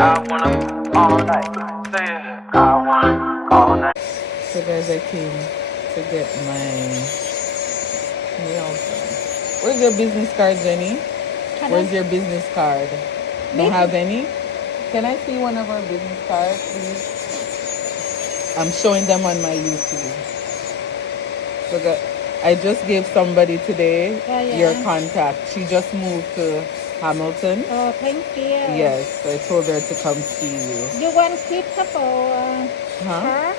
So guys, I came to get my nails done. Where's your business card, Jenny? Where's your business card? Don't have any? Can I see one of our business cards, please? I'm showing them on my YouTube. So I just gave somebody today your contact. She just moved to Hamilton. Oh, thank you. Yes, I told her to come see you. You want keep couple car?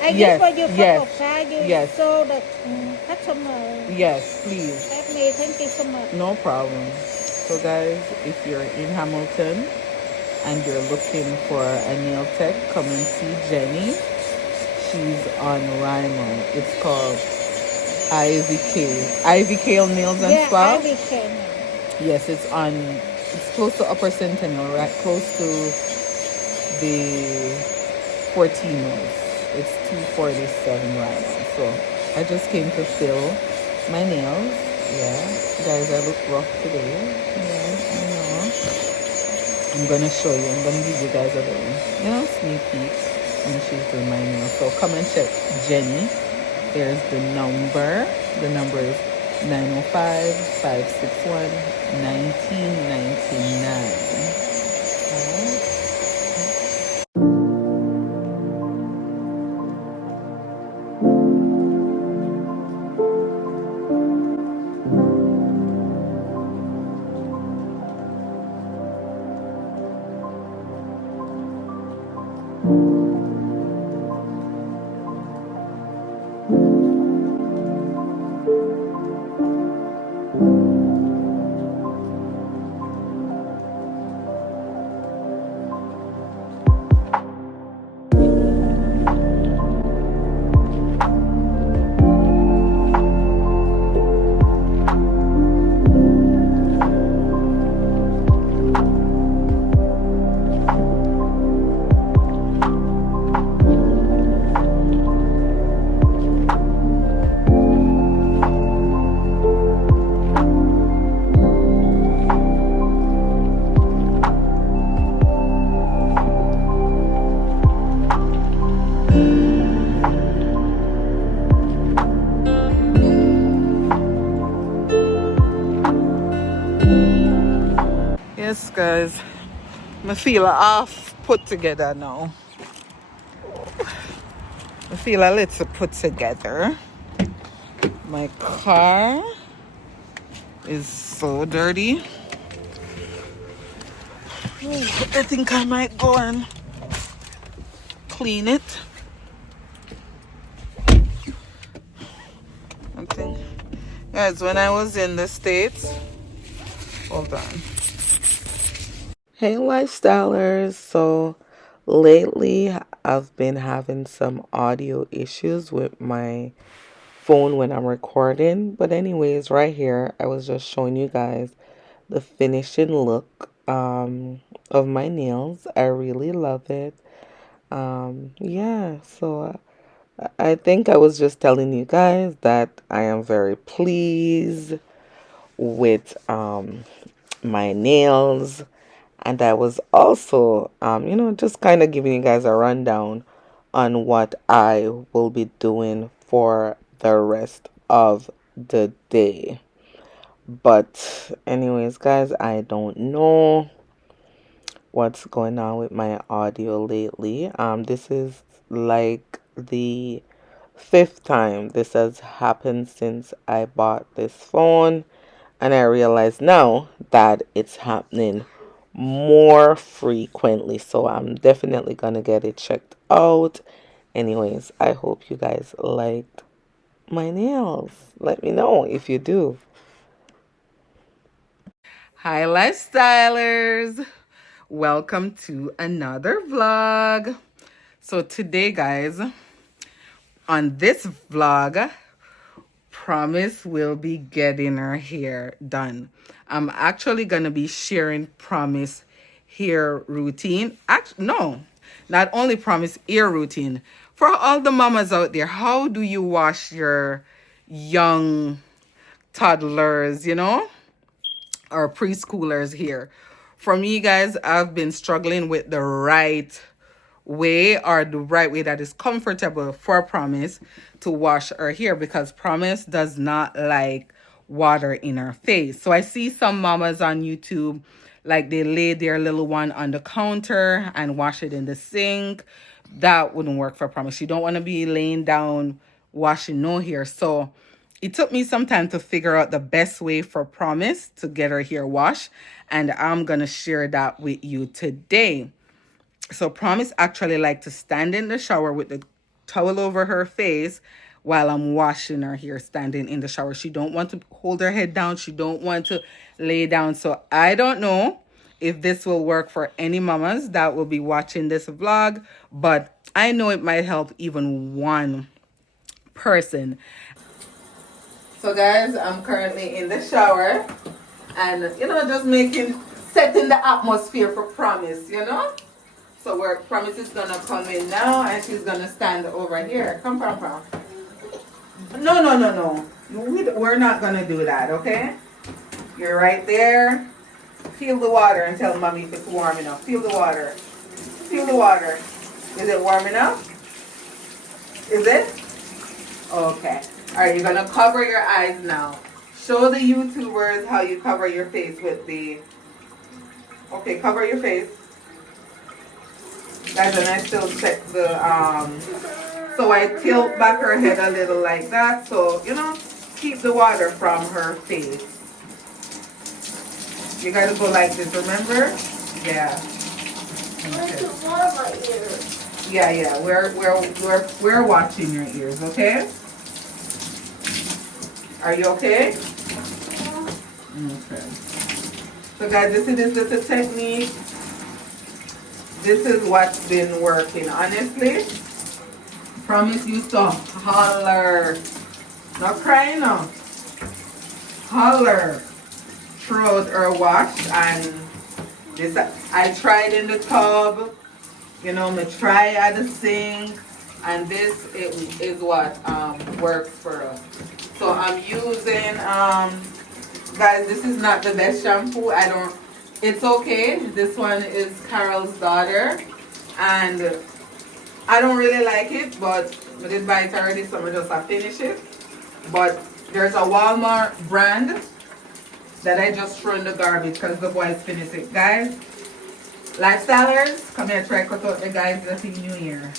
I Yes, give for you yes, couple car. You yes. so the customer. Yes, please. Let me. Thank you so much. No problem. So guys, if you're in Hamilton and you're looking for a nail tech, come and see Jenny. She's on Ryman. It's called Ivy Kale Nails and Spa. Ivy Kale. Yes, it's close to Upper Centennial, right? Close to the Fortinos. It's 247 Ryman. So I just came to fill my nails. Yeah, guys, I look rough today. Yeah, I know. I'm gonna show you. I'm gonna give you guys a little, sneak peek when she's doing my nails. So come and check Jenny. There's the number. The number is 905-561-1999. Yes, guys, I feel half put together now. I feel a little put together. My car is so dirty. I think I might go and clean it. I think, guys, when I was in the States, hold on. Hey lifestylers, so lately I've been having some audio issues with my phone when I'm recording, but anyways, right here I was just showing you guys the finishing look of my nails. I really love it. Yeah, so I think I was just telling you guys that I am very pleased with my nails. And I was also, just kind of giving you guys a rundown on what I will be doing for the rest of the day. But anyways, guys, I don't know what's going on with my audio lately. This is like the 5th time this has happened since I bought this phone. And I realize now that it's happening more frequently, so I'm definitely gonna get it checked out. Anyways, I hope you guys liked my nails. Let me know if you do. Hi lifestylers, welcome to another vlog. So today, guys, on this vlog, Promise will be getting her hair done. I'm actually gonna be sharing Promise hair routine. No, not only Promise hair routine. For all the mamas out there, how do you wash your young toddlers, or preschoolers hair? For me, guys, I've been struggling with the right way, or the right way that is comfortable for Promise to wash her hair, because Promise does not like water in her face. So I see some mamas on YouTube, like they lay their little one on the counter and wash it in the sink. That wouldn't work for Promise. You don't want to be laying down washing no hair. So it took me some time to figure out the best way for Promise to get her hair washed, and I'm going to share that with you today. So Promise actually like to stand in the shower with the towel over her face while I'm washing her hair, standing in the shower. She don't want to hold her head down. She don't want to lay down. So I don't know if this will work for any mamas that will be watching this vlog, but I know it might help even one person. So guys, I'm currently in the shower and just setting the atmosphere for Promise. So where Promise is gonna come in now and she's gonna stand over here. Come, Prom. No. We're not gonna do that, okay? You're right there. Feel the water and tell mommy if it's warm enough. Feel the water. Feel the water. Is it warm enough? Is it? Okay. Alright, you're gonna cover your eyes now. Show the YouTubers how you cover your face with the... Okay, cover your face. Guys, and I still check the, so I tilt back her head a little like that. So, keep the water from her face. You gotta go like this, remember? Yeah. Okay. Yeah. We're watching your ears, okay? Are you okay? Okay. So guys, this is the technique. This is what's been working, honestly. Promise used to holler. Not crying now. Holler throughout her wash, and this I tried in the tub, me try at the sink, and this is what works for us. So I'm using guys, this is not the best shampoo. It's okay. This one is Carol's daughter, and I don't really like it, but I did buy it already, so I just have to finish it. But there's a Walmart brand that I just threw in the garbage because the boys finished it. Guys, lifestylers, come here, try to cut out the guys that's in New Year.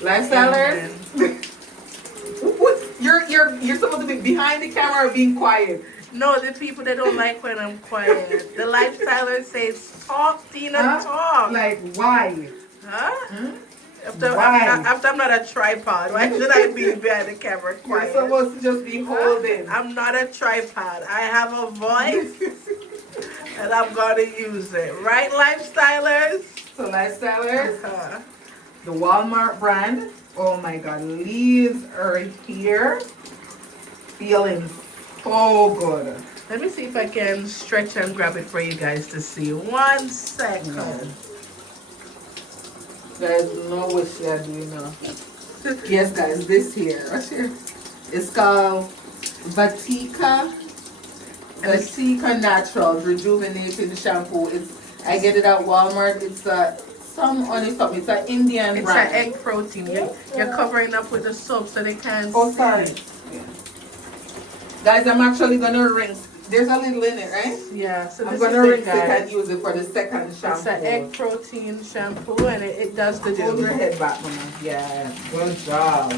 Lifestylers, you're supposed to be behind the camera or being quiet. No, the people that don't like when I'm quiet. The lifestylers say, talk, Tina, talk. Like, why? Huh? After I'm not a tripod, why should I be behind the camera quiet? You're supposed to just be holding. I'm not a tripod. I have a voice, and I'm going to use it. Right, lifestylers? So, lifestylers, the Walmart brand, oh my God, leaves her here feeling so good. Let me see if I can stretch and grab it for you guys to see. 1 second. Guys, know what she are doing now. Yes, guys, this here. It's called Vatika Natural Rejuvenating Shampoo. I get it at Walmart. It's some honey something. It's an Indian brand. It's an egg protein. You're covering up with the soap so they can't Oh, see. sorry. Yeah. Guys, I'm actually gonna rinse. There's a little in it, right? Yeah. So I'm gonna rinse it and use it for the second shampoo. It's an egg protein shampoo, and it does the Hold do. your head back, Mama. Yeah. Good job.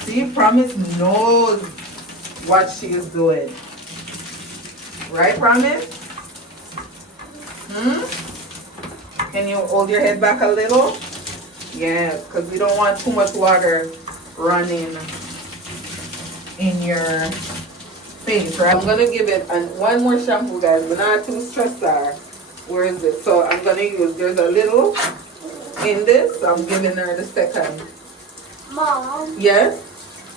See, Promise knows what she is doing. Right, Promise? Can you hold your head back a little? Yeah, because we don't want too much water running in your face, right? I'm gonna give it one more shampoo, guys. We're not too stressed out. Where is it? So I'm gonna use, there's a little in this. So I'm giving her the second. Mom. Yes?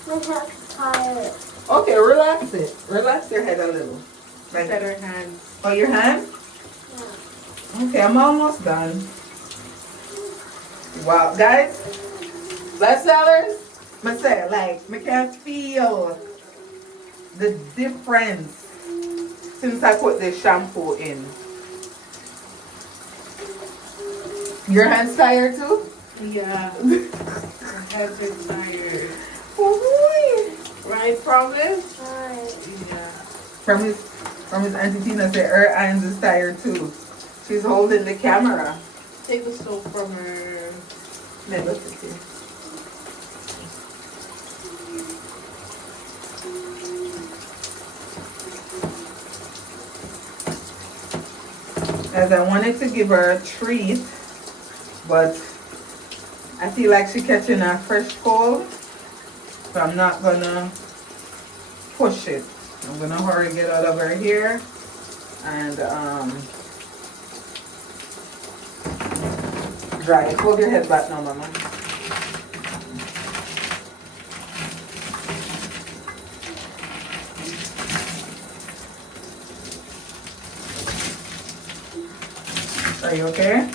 My head's tired. Okay, relax it. Relax your head a little. Like at her hands. Oh, your hand? Yeah. Okay, I'm almost done. Wow, guys. Bestsellers? I say, like, I can feel the difference since I put the shampoo in. Your hands tired too? Yeah. My hands are tired. Oh boy. Right, Promise? Hi. Yeah. From his Auntie Tina said her hands is tired too. She's holding the camera. Take the soap from her. Never see. As I wanted to give her a treat, but I feel like she's catching a fresh cold, so I'm not gonna push it. I'm gonna hurry get out of her hair and dry it. Hold your head back now, Mama. Are you okay?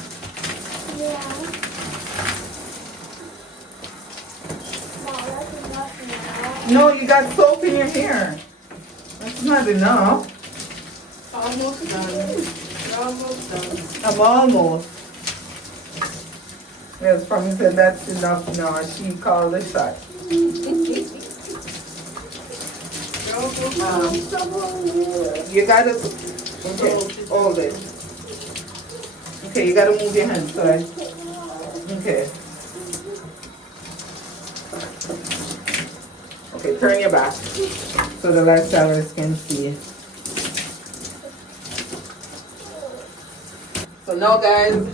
Yeah. Mom, that's enough now. No, you got soap in your hair. That's not enough. Almost done. You're almost done. I'm almost. Yes, from said that's enough now. She called the shot. You're almost done. You gotta, okay, hold it. Okay, you gotta move your hands, sorry. Okay. Okay, turn your back so the lifestylers can see. So now guys,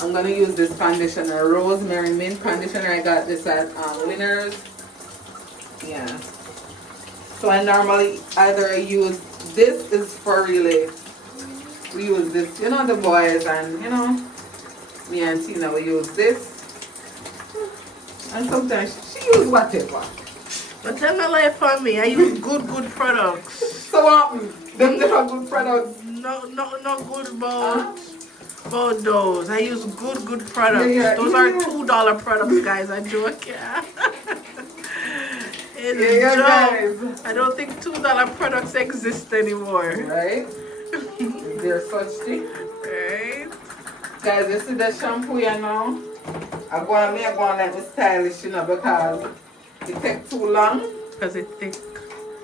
I'm gonna use this conditioner, Rosemary Mint conditioner. I got this at Winners. Yeah. So I normally either use, this is for really, we use this, you know, the boys, and you know, me and Tina, we use this. And sometimes she use whatever. But tell me life for me. I use good products. So what? Them different good products. No good about those. I use good products. Yeah, Those yeah. are $2 products, guys. I joke. Yeah. It's a Yeah, joke. guys. I don't think $2 products exist anymore. Right? Is there such thing? Right? Guys, you see the shampoo you know? I go and let me stylish, you know, because it takes too long Because it's thick.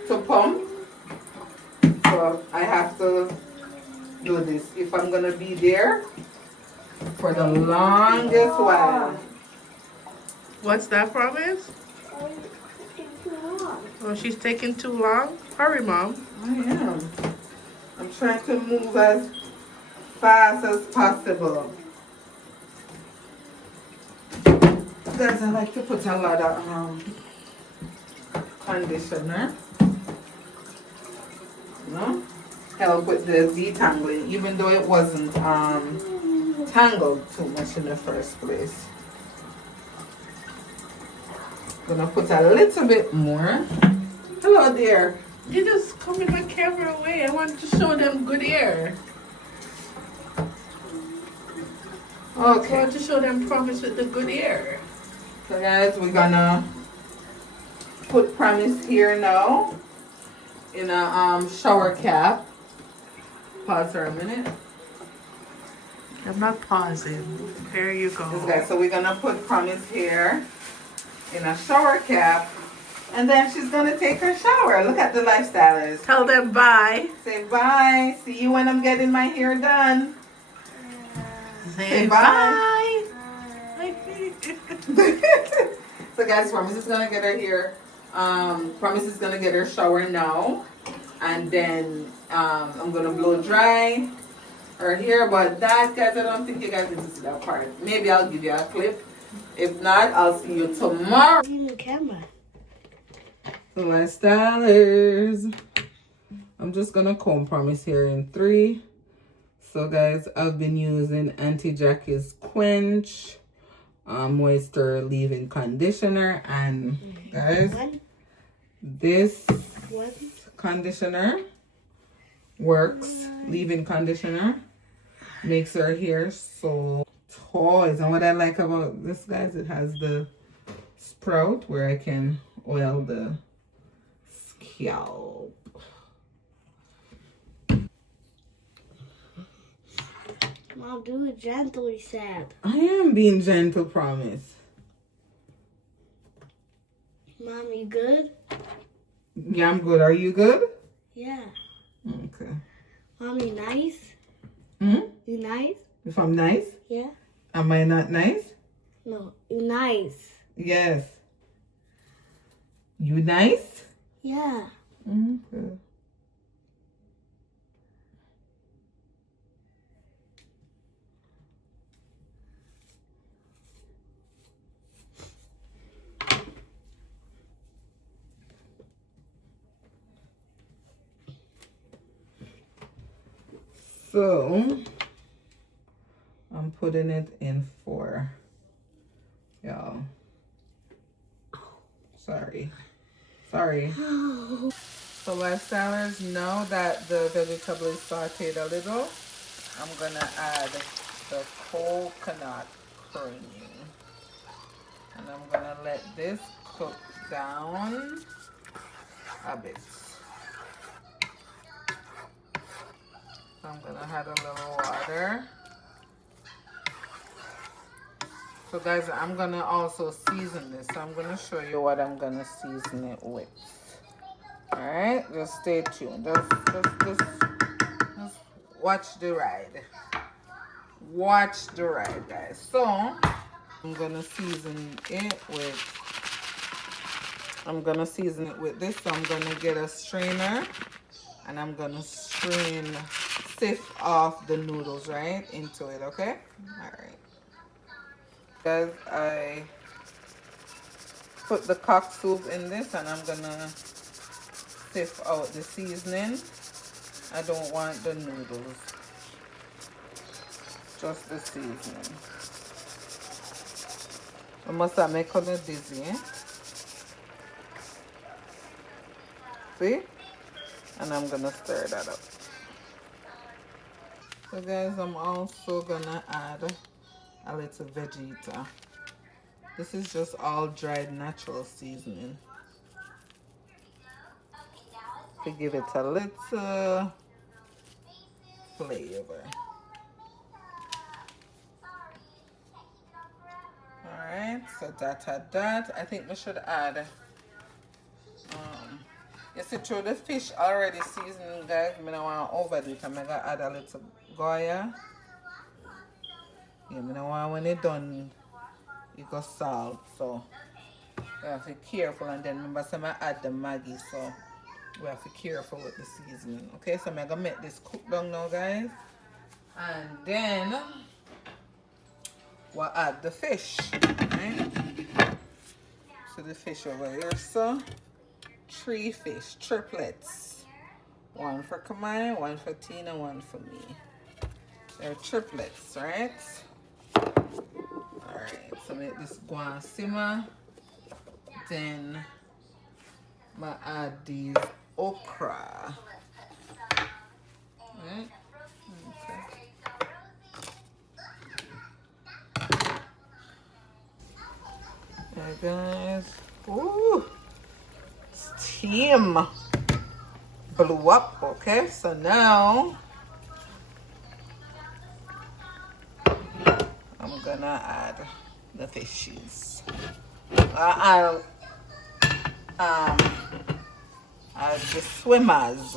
to pump. So I have to do this if I'm gonna be there for the longest while. What's that, Promise? Oh, she's taking too long? Hurry, Mom. I am. I'm trying to move as fast as possible. Guys, I like to put a lot of conditioner. No? Help with the detangling, even though it wasn't tangled too much in the first place. Gonna put a little bit more. Hello there. You just coming my camera away. I want to show them good air. I Okay. want to show them Promise with the good air. So guys, we're gonna put Promise here now in a shower cap. Pause for a minute. I'm not pausing. There you go. This guy. So we're gonna put Promise here in a shower cap, and then she's gonna take her shower. Look at the lifestylers. Tell them bye. Say bye. See you when I'm getting my hair done. Say bye. bye. So guys, Promise is gonna get her hair. Promise is gonna get her shower now, and then I'm gonna blow dry her hair. But that, guys, I don't think you guys need to see that part. Maybe I'll give you a clip. If not, I'll see you tomorrow. In the camera. So my stylers, I'm just gonna comb Promise here in 3. So guys, I've been using Auntie Jackie's Quench moisture leave-in conditioner, and guys, this conditioner works. Leave-in conditioner makes her hair so toys. And what I like about this, guys, it has the sprout where I can oil the scalp. Mom, do it gentle, he said. I am being gentle, promise. Mom, you good? Yeah, I'm good. Are you good? Yeah. Okay. Mom, you nice? Hmm? You nice? If I'm nice? Yeah. Am I not nice? No, you nice. Yes. You nice? Yeah. Okay. So, I'm putting it in 4. Y'all. Sorry. So lifestylers, now that the vegetable is sauteed a little, I'm gonna add the coconut cream. And I'm gonna let this cook down a bit. So I'm gonna add a little water. So guys, I'm gonna also season this. So I'm gonna show you what I'm gonna season it with. Alright, just stay tuned. Just watch the ride. Watch the ride, guys. So I'm gonna season it with this. So I'm gonna get a strainer and I'm gonna sift off the noodles right into it, okay? Alright. Guys, I put the cock soup in this and I'm gonna sift out the seasoning. I don't want the noodles, just the seasoning. I must have made kind of dizzy, eh? See? And I'm gonna stir that up. So guys, I'm also gonna add a little Vegeta. This is just all dried natural seasoning to give it a little flavor. Alright, so that. I think we should add, you see through the fish already seasoned, guys, I don't want to overdo it. I'm gonna add a little Goya. Yeah, I don't want when it's done, you go salt, so we have to be careful. And then remember, so I add the Maggi, so we have to be careful with the seasoning. Okay, so I'm gonna make this cook down now, guys. And then we'll add the fish. Right? So the fish over here, so 3 fish, triplets. 1 for Kamai, 1 for Tina, 1 for me. They're triplets, right? Alright, so make this go and simmer. Then I'm gonna add these okra. Right? Okay. There, guys. Ooh, steam blew up. Okay, so now I'm gonna add the fishes. I'll add the swimmers.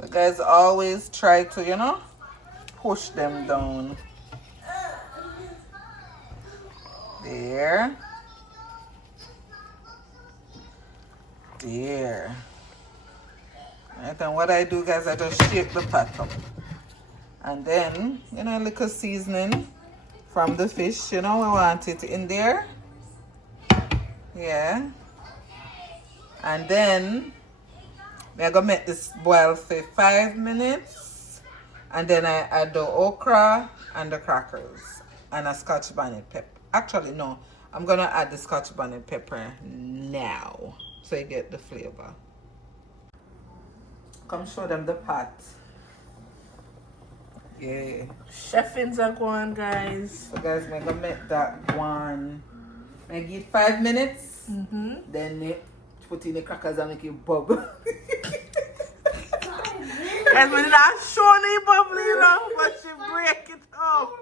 So guys, always try to, push them down. There. There. Right, and what I do, guys, I just shake the pot up. And then, a little seasoning from the fish, we want it in there. Yeah. And then, I'm going to make this boil for 5 minutes. And then I add the okra and the crackers and a Scotch bonnet pepper. Actually, no. I'm going to add the Scotch bonnet pepper now so you get the flavor. Come show them the pot. Yeah. Chefins are going, guys. So guys, I'm gonna make that one. I give 5 minutes. Mm-hmm. Then put in the crackers and make it bubble. Guys, we did not show any bubbly, you know, but she break it up.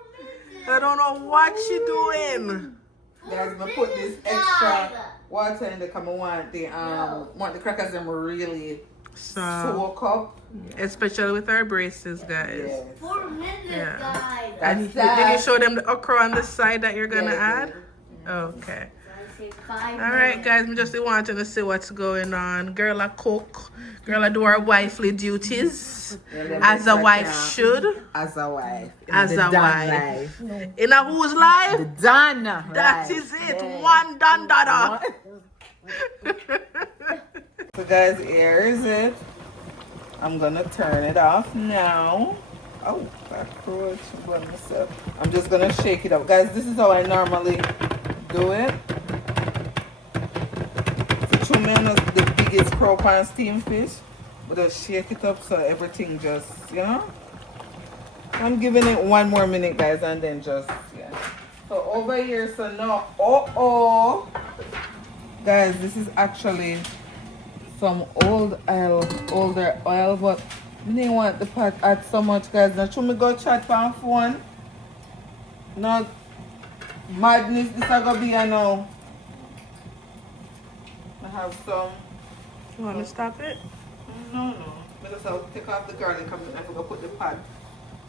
I don't know what she doing. Guys, I'm gonna put this extra water in the come. I want the crackers them really soak up. Especially with our braces, guys. Yes. 4 minutes, Yeah. guys. And did you show them the okra on the side that you're gonna add? Okay. I say 5 All right, guys. I'm just wanting to see what's going on. Girl, I cook. Girl, I do her wifely duties as a wife should. As a wife. As a wife. In a whose life? Done. That is it. One done, dada. So guys, here is it. I'm gonna turn it off now. Oh, cockroach. I'm just gonna shake it up. Guys, this is how I normally do it. So two men is the biggest crow pan steam fish. But I shake it up so everything just, you know. I'm giving it 1 more minute, guys, and then just, yeah. So over here, so now, guys, this is actually some older oil, but I didn't want the pot add so much, guys. Now should me go chat on phone? Not madness, this is gonna be, I know. I have some. You want me to stop it? No. Because I'll take off the garlic. I forgot put the pot,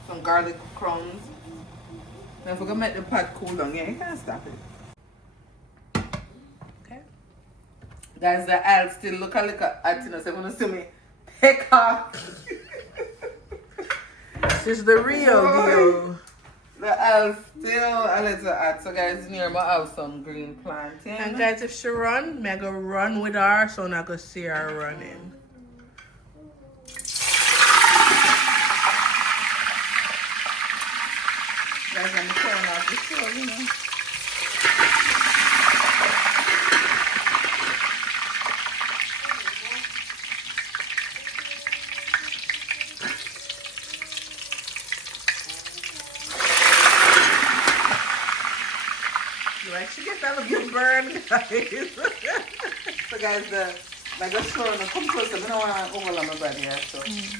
some garlic crumbs. And I forgot make the pot cool down. Yeah, you can't stop it. Okay. Guys, the aisle still look a little at you know, so if you want to see me pick off. This is the real deal. The aisle still a little at. So guys, near my house some green plantain. And guys, if she run, me go run with her, so I go see her running. Guys, I'm turning off the stove, you know. You actually get that looking burn, guys. So guys, I just show you, come closer. I don't want to overlap my body here.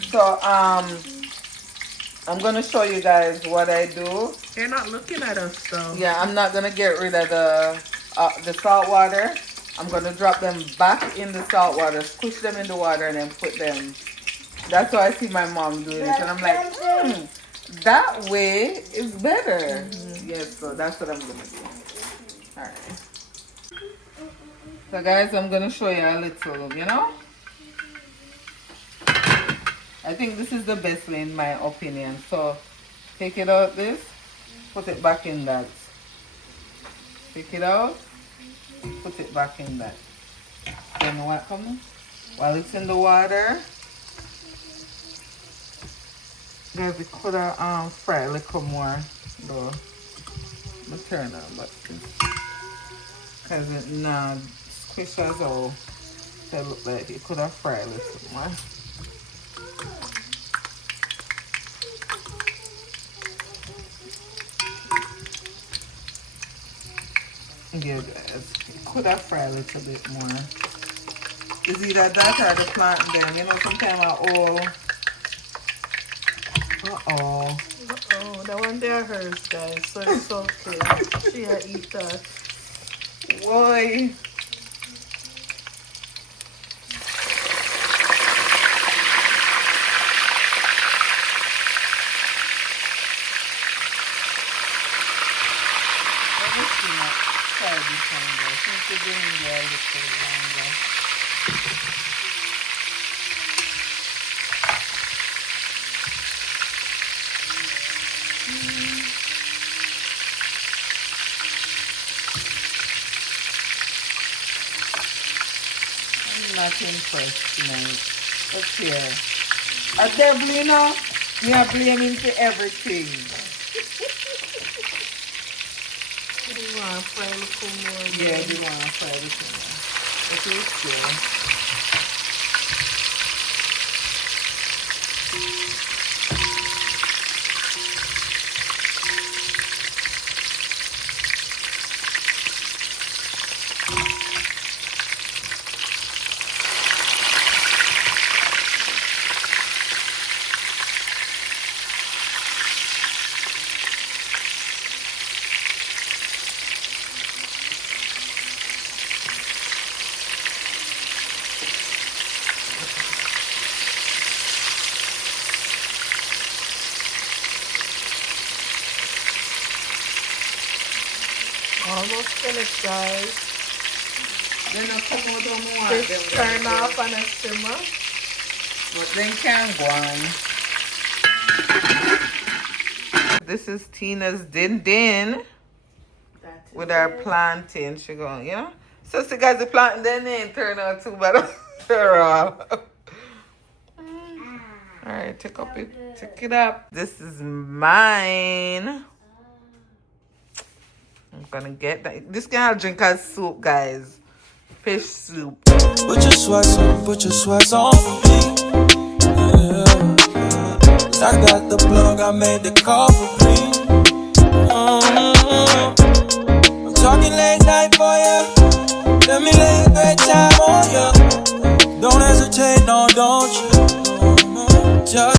So I'm gonna show you guys what I do. They're not looking at us though. Yeah, I'm not gonna get rid of the salt water. I'm gonna drop them back in the salt water, squish them in the water, and then put them. That's how I see my mom doing it, and I'm like, that way is better. Yes, so that's what I'm gonna do. All right. So guys, I'm gonna show you a little, you know. I think this is the best way in my opinion. So take it out this, put it back in that. Take it out, put it back in that. You know what coming? While it's in the water, guys, we could have fry a little more though. But turn on but because it not squish as all. It look like it could have fried a little more. Yeah, guys, it could have fried a little bit more. It's either that or the plant them. You know, sometimes I all. Uh-oh. Uh-oh, that one there hers, guys, so it's okay. She'll eat that. Why? Try this one, guys. Since you're doing it a little longer. I'm not impressed tonight. What's here? A devil, you know? We are blaming for everything. You want to fry a little more? Yeah, we want to fry this one. Okay, it's here. Almost finished, guys. Then I come out on more. Fish turn off and a simmer. But then can't go on. This is Tina's din din with our plantain. She going, you know? So, see, guys, the plantain then ain't turn out too bad after all. All right, take it up. This is mine. I'm gonna get that. This can have drink as soup, guys. Fish soup. Put your sweats on for me. Yeah. I got the plug, I made the call for free. I'm talking late night for ya. Let me lay a great time on ya. Don't hesitate, no, don't you? Just